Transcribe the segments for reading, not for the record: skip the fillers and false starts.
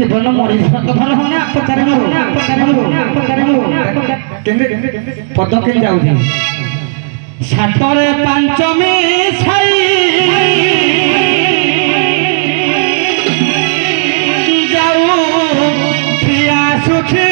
जीवन मरी धर होना पचारू पद के जाऊँ सातरे पंचमी छाई जाऊ थिया सुखी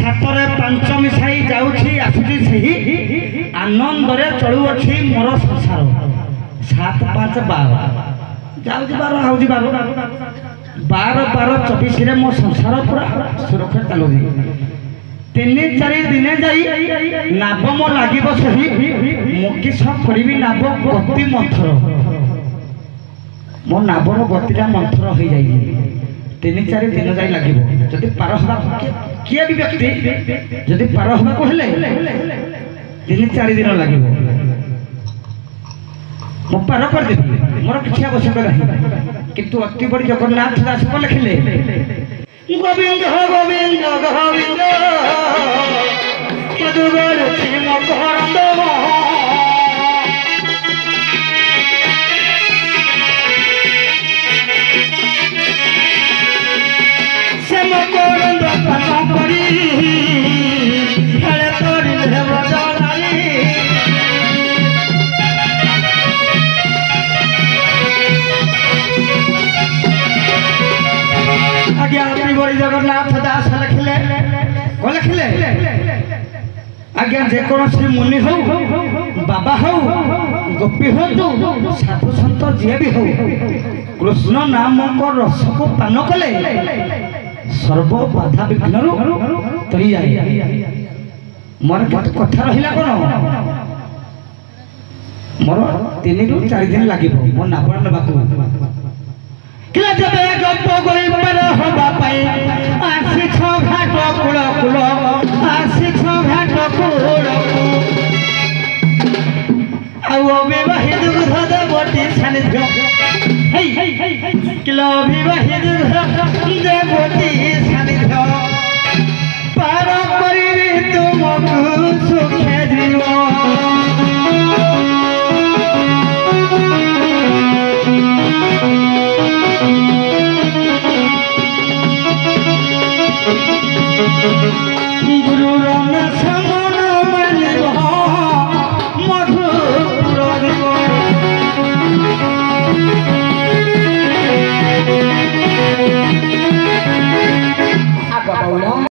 सातरे पंचमी साई जाऊँगी आसुची सही आनंद चलू अच्छी मोर संसार 7 5 12 जाऊँगी 12 आऊँगी 12 12 24 मो संसार पूरा सुरक्षा चलुची 3 4 दिन जाई नाव मो लगे सही मु किस करी नाव गति मंथर मो नावर गतिटा मंथर हो जाए 3 4 दिन जाई लगे जदि पार हवा किए भी व्यक्ति जदि पार हवा को हेले 3 4 दिन लगे मु पार कर देबी मोर किछि आवश्यक नहीं किंतु अति बड़ी जगन्नाथ दास को लिखले गोविंद गोविंद गोविंद मधुगर छी मकरंद जगन्नाथ दास लिखले लिखले आज्ञा जेकोसी मुनि हो बाबा हो गोपी हो साधु सत जी भी हो कृष्ण नाम को रस को पान कले सर्व बाधा विघ्न तरी जाए मोर कथा रहा कौन मोर 3 ରୁ 4 दिन लगे मो नापण नबाकू किला जबे गप गई पर होबा पाए आसी छ घाट कुल कुल आसी छ घाट कुल आउ विवाहित दुध बटी छानी धियो हे किलो भी वही